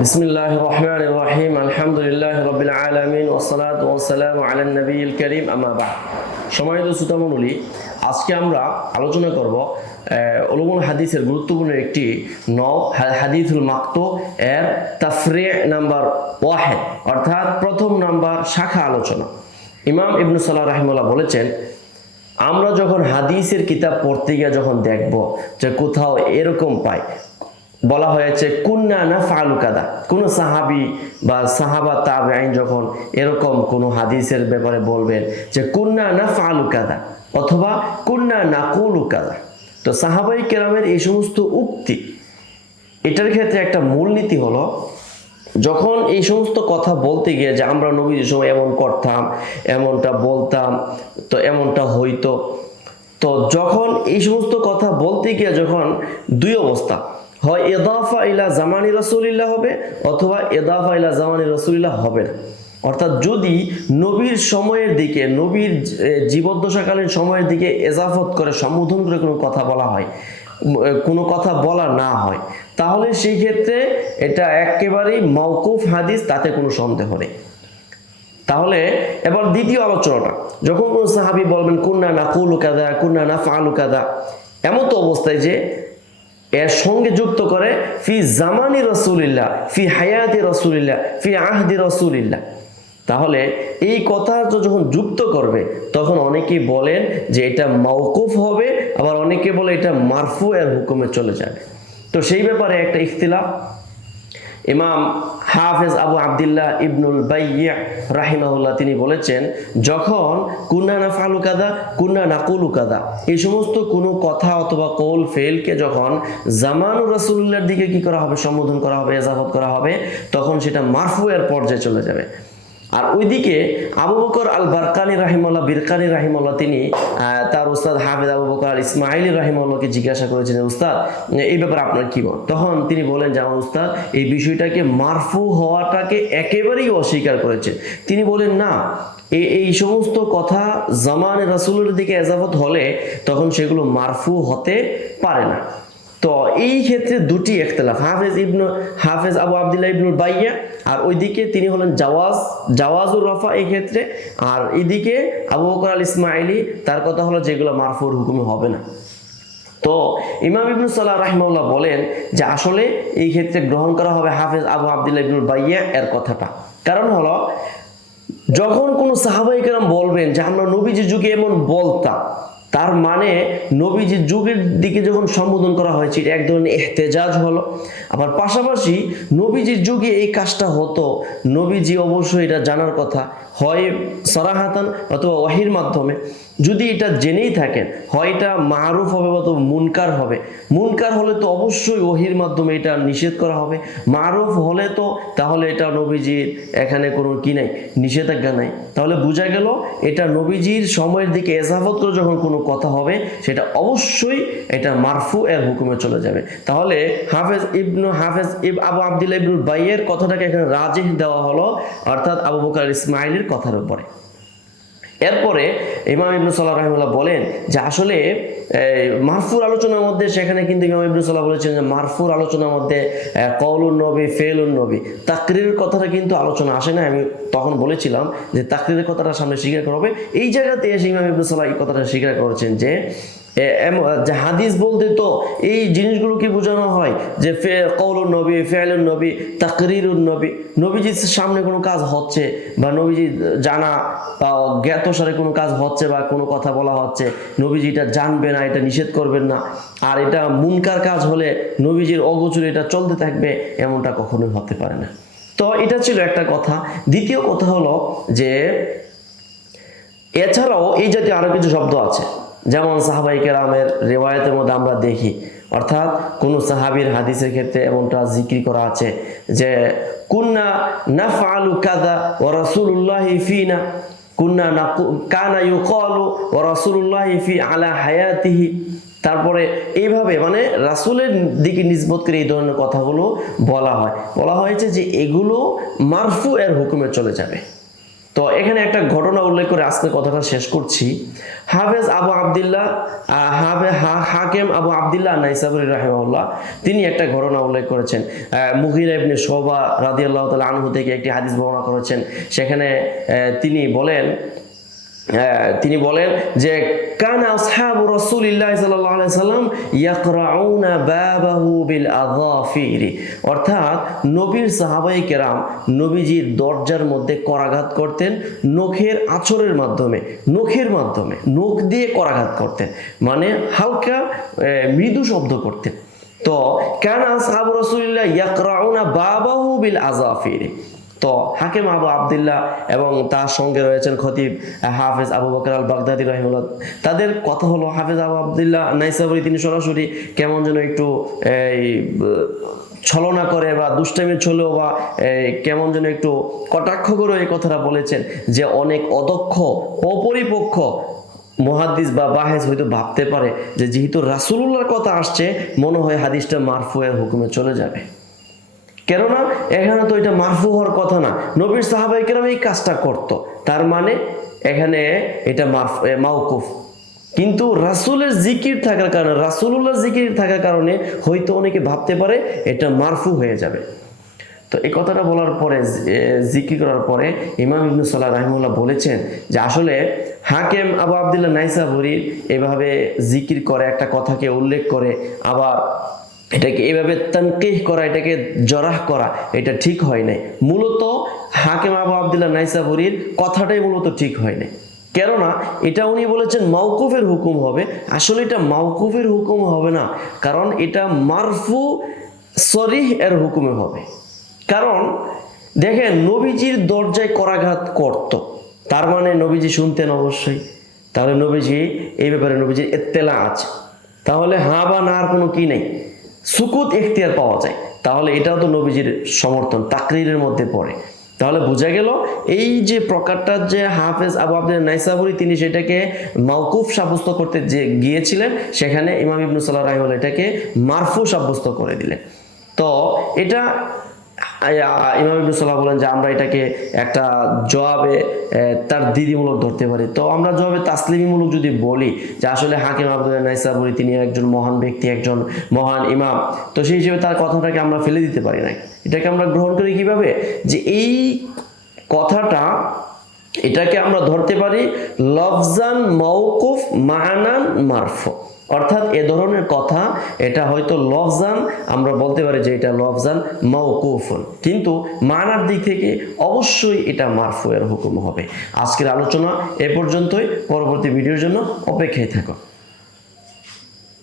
بسم الله الرحمن الرحيم الحمد لله رب العالمين والصلاة والسلام على النبي الكريم أما بعد সম্মানিত শ্রোতামণ্ডলী আজকে আমরা আলোচনা করব অলমুল হাদিসের গুরুত্বপূর্ণ একটি ন হাদিসুল মাক্তো এর তাফরে নাম্বার ওয়াহেদ অর্থাৎ প্রথম নাম্বার শাখা আলোচনা ইমাম ইবনু সাল্লাহ রাহিমুল্লাহ বলেছেন আমরা যখন হাদিসের কিতাব পড়তে গিয়ে যখন দেখব যে কোথাও এরকম পাই বলা হয়েছে, কুন্না না ফালুকাদা কোনো সাহাবি বা সাহাবা তাবেআইন যখন এরকম কোনো হাদিসের ব্যাপারে বলবেন যে, কুন্না না ফালুকাদা অথবা, কুন্না না কুলুকাদা তো সাহাবাই কেরামের এই সমস্ত উক্তি, এটার ক্ষেত্রে একটা মূলনীতি হলো, যখন এই সমস্ত কথা বলতে গিয়ে যে, আমরা নবীর সময় এমন করতাম, এমনটা বলতাম, তো এমনটা হইতো। তো যখন এই সমস্ত কথা বলতে গিয়ে যখন দুই অবস্থা হয় এদাফা ইলা জামানি রসুলিল্লাহ হবে অথবা এদাফা ইলা জামানি রসুলিল্লাহ হবে না। অর্থাৎ যদি নবীর সময়ের দিকে, নবীর জীবদ্দশাকালীন সময়ের দিকে এজাফত করে, সম্বোধন করে কোনো কথা বলা হয় কোনো কথা বলা না হয়, তাহলে সেই ক্ষেত্রে এটা একেবারেই মৌকুফ হাদিস, তাতে কোনো সন্দেহ নেই। তাহলে এবার দ্বিতীয় আলোচনাটা, যখন কোন সাহাবি বলবেন, কুন্না না কুলু কাদা কুন্না না ফালু কাদা এমন তো অবস্থায় যে এর সঙ্গে যুক্ত করে, ফি জামানি রসুলিল্লাহ, ফি হায়াতি রসুলিল্লাহ, ফি আহদি রসুলিল্লাহ। তাহলে এই কথা যখন যুক্ত করবে, তখন অনেকেই বলেন যে এটা মাওকুফ হবে, আবার অনেকে বলে এটা মারফু এর হুকুমে চলে যাবে। তো সেই ব্যাপারে একটা ইখতিলাফ। ইমাম হাফেজ আবু আবদুল্লাহ ইবনুল বাইয়া রাহিমাহুল্লাহ তিনি বলেছেন, যখন কুন্না না ফালু কাদা কুন্না না কুলু কাদা এই সমস্ত কোনো কথা অথবা কৌল, ফেলকে যখন জামানুর রাসূলুল্লাহর দিকে কি করা হবে, সম্বোধন করা হবে, এজাফত করা হবে, তখন সেটা মারফুয়ের পর্যায়ে চলে যাবে। আর ওইদিকে আবু বকর আল বারকানি রাহিমাল্লাহ বিরকানি রাহিমাল্লাহ তিনি তার উস্তাদ হাফেজ আবু বকর আল ইসমাইল রাহিমাল্লাহকে জিজ্ঞাসা করেছেন উস্তাদ এই ব্যাপারে আপনার কি মত? তখন তিনি বলেন যে, আমার উস্তাদ এই বিষয়টাকে মারফু হওয়াটাকে একেবারেই অস্বীকার করেছে। তিনি বলেন, না এই সমস্ত কথা জামান রাসুলের দিকে এজাফত হলে তখন সেগুলো মারফু হতে পারে না। তো এই ক্ষেত্রে দুটি একতলাফ হাফেজ ইবনু, হাফেজ আবু আবদুল্লাহ ইবনুল বাইয়া আর ওইদিকে তিনি হলেন জাওয়াজ, জাওয়াজুর রফা এই ক্ষেত্রে। আর এদিকে আবু বকর আল ইসমাইলি, তার কথা হলো যেগুলো মারফুর হুকুমে হবে না। তো ইমাম ইবনু সাল্লাহ রাহিমাউল্লাহ বলেন যে আসলে এই ক্ষেত্রে গ্রহণ করা হবে হাফেজ আবু আবদুল্লাহ ইবনুল বাইয়া এর কথাটা। কারণ হলো, যখন কোনো সাহাবাই কেরাম বলবেন যে আমরা নবীজি যুগে এমন বলতাম তার মানে নবীজির যুগের দিকে যখন সম্বোধন করা হয়েছে, এটা এক ধরনের এহতেজাজ হলো। আবার পাশাপাশি নবীজির যুগে এই কাজটা হতো। নবীজি অবশ্যই এটা জানার কথা। হয় সরাহাতান অথবা ওয়াহির মাধ্যমে। যদি এটা জেনেই থাকেন হয় এটা মারুফ হবে অথবা মুনকার হবে। মুনকার হলে তো অবশ্যই ওহির মাধ্যমে এটা নিষেধ করা হবে। মারুফ হলে তো তাহলে এটা নবীজির এখানে কোনো কি নাই, নিষেধাজ্ঞা নাই। তাহলে বোঝা গেল, এটা নবীজির সময়ের দিকে এজাফত করে যখন কোনো কথা হবে, সেটা অবশ্যই এটা মারফু এর হুকুমে চলে যাবে। তাহলে হাফেজ ইবনু, হাফেজ ইব আবু আবদুল্লাহ ইবনুল বাইয়ের কথাটাকে এখানে রাজিহ দেওয়া হলো। অর্থাৎ আবু বকর ইসমাইলের কথার উপরে। এরপরে ইমাম ইবনু সাল্লাহ রহমুল্লাহ বলেন যে আসলে মারফুর আলোচনার মধ্যে সেখানে কিন্তু ইমাম ইবনু সাল্লাহ বলেছেন যে মারফুর আলোচনার মধ্যে কৌলুন নবী, ফেলুন নবী। তাকরির কথাটা কিন্তু আলোচনা আসে না আমি তখন বলেছিলাম যে তাকরিরের কথাটা সামনে স্বীকার করা হবে। এই জায়গাতে এসে ইমাম ইবনু সাল্লাহ এই কথাটা স্বীকার করেছেন যে হাদিস বলতে তো এই জিনিসগুলোকে বোঝানো হয়? যে ফে কৌলুন নবী, ফেলুন নবী, তাকরিরুন নবী। নবীজির সামনে কোনো কাজ হচ্ছে বা নবীজি জানা বা জ্ঞাত সারে কোনো কাজ হচ্ছে বা কোনো কথা বলা হচ্ছে, নবীজি এটা জানবে না, এটা নিষেধ করবেন না। আর এটা মুনকার কাজ হলে নবীজির অগোচরে এটা চলতে থাকবে, এমনটা কখনোই হতে পারে না। তো এটা ছিল একটা কথা। দ্বিতীয় কথা হলো যে, এছাড়াও এই জাতীয় আরও কিছু শব্দ আছে। যেমন সাহাবাই কেরামের রেওয়ায়তের মধ্যে আমরা দেখি, অর্থাৎ কোনো সাহাবীর হাদিসের ক্ষেত্রে এমনটা জিক্রি করা আছে যে, কুন্না নাফআলু কাদা ওয়া রাসূলুল্লাহি ফিনা, কুন্না নাকু, কানা ইউকালু ওয়া রাসূলুল্লাহি ফি আলা হায়াতিহি। তারপরে এইভাবে মানে রাসূলের দিকে নিসবত করে এই ধরনের কথাগুলো বলা হয়। বলা হয়েছে যে এগুলো মারফু এর হুকুমে চলে যাবে। তো এখানে একটা ঘটনা উল্লেখ করে আজকে কথাটা শেষ করছি। হাফেজ আবু আবদুল্লাহ হা- হাকেম আবু আবদুল্লাহ নাইসাবুর রাহেমাউল্লাহ তিনি একটা ঘটনা উল্লেখ করেছেন। মুহির এবনে শোভা রাদিয়াল্লাহু তাল আনহু থেকে একটি হাদিস বর্ণনা করেছেন। সেখানে তিনি বলেন তিনি বলেন যে, কানা আসহাবু রাসূলিল্লাহ সাল্লাল্লাহু আলাইহি সাল্লাম ইয়াকরাউনা বাবাহু বিল আযাফিরি। অর্থাৎ নবীর সাহাবায়ে কেরাম নবীজির দরজার মধ্যে করাঘাত করতেন নখের আঁচড়ের মাধ্যমে, নখের মাধ্যমে, নখ দিয়ে করাঘাত করতেন। মানে হালকা মৃদু শব্দ করতেন। তো, কানা আসহাবু রাসূলিল্লাহ ইয়াকরাউনা বাবাহু বিল আযাফিরি। তো হাকিম আবু আবদুল্লাহ এবং তার সঙ্গে রয়েছেন খতিব হাফেজ আবু বকর আল বাগদাদি রহিমুল্লাহ তাদের কথা হলো, হাফেজ আবু আবদুল্লাহ নাইসাবরি তিনি সরাসরি কেমন যেন একটু, এই, ছলনা করে বা দুষ্টামি ছলেও বা কেমন যেন একটু কটাক্ষ করে এই কথাটা বলেছেন যে অনেক অদক্ষ, অপরিপক্ষ মহাদিস বা বাহেজ হয়তো ভাবতে পারে যে যেহেতু রাসূলুল্লাহর কথা আসছে, মনে হয় হাদিসটা মারফুয়ের হুকুমে চলে যাবে। কেননা এখানে তো এটা মারফু হওয়ার কথা না। নবীর সাহাবাই কেরাম এই কাজটা করত। তার মানে এখানে এটা মারফ মাউকুফ কিন্তু রাসূলের জিকির থাকার কারণে রাসূলুল্লাহ জিকির থাকার কারণে হয়তো অনেকে ভাবতে পারে এটা মারফু হয়ে যাবে। তো এই কথাটা বলার পরে জিকির করার পরে ইমাম ইবনু সাল্লাহ রাহিমুল্লাহ বলেছেন যে আসলে হাকেম আবু আবদুল্লাহ নাইসাবুরি এভাবে জিকির করে, একটা কথাকে উল্লেখ করে আবার এটাকে এভাবে তানকিহ করা, এটাকে জরাহ করা, এটা ঠিক হয় নাই। মূলত হাকেম আবু আবদুল্লাহ নাইসাবুরির কথাটাই মূলত ঠিক হয় নাই। কেননা এটা উনি বলেছেন মাউকুফের হুকুম হবে। আসলে এটা মাউকুফের হুকুম হবে না, কারণ এটা মারফু সরিহ এর হুকুমে হবে। কারণ দেখেন, নবীজির দরজায় করাঘাত করত। তার মানে নবীজি শুনতেন অবশ্যই। তাহলে নবীজি, এই ব্যাপারে নবীজির এত্তেলা আছে। তাহলে হা বা না আর কোনো কি নেই? সুকুত এখতিয়ার পাওয়া যায়। তাহলে এটাও তো নবীজির সমর্থন, তাকরিরের মধ্যে পড়ে। তাহলে বোঝা গেল, এই যে প্রকারটা যে হাফেজ আবু আব্দুল নাইসাবুরি তিনি সেটাকে মাউকুফ সাব্যস্ত করতে যে গিয়েছিলেন, সেখানে ইমাম ইবনু সাল্লাহ এটাকে মারফু সাব্যস্ত করে দিলেন। তো এটা ইমাম ইবনু সাল্লাহ বলেন যে আমরা এটাকে একটা জবাবে তার দিদিমূলক ধরতে পারি। তো আমরা জবাবে তাসলিমিমূলক যদি বলি যে আসলে হাকিম আব্দুল নাইসাবুরি তিনি একজন মহান ব্যক্তি, একজন মহান ইমাম, তো সেই হিসেবে তার কথাটাকে আমরা ফেলে দিতে পারি না এটাকে আমরা গ্রহণ করি কীভাবে? যে এই কথাটা, এটাকে আমরা ধরতে পারি, লফজান মৌকুফ মানান মারফু। অর্থাৎ এ ধরনের কথা, এটা হয়তো লফজান, আমরা বলতে পারি যে এটা লফজান মৌকুফুন কিন্তু মানার দিক থেকে অবশ্যই এটা মারফুয়ের হুকুম হবে। আজকের আলোচনা এ পর্যন্তই। পরবর্তী ভিডিওর জন্য অপেক্ষায় থাকো।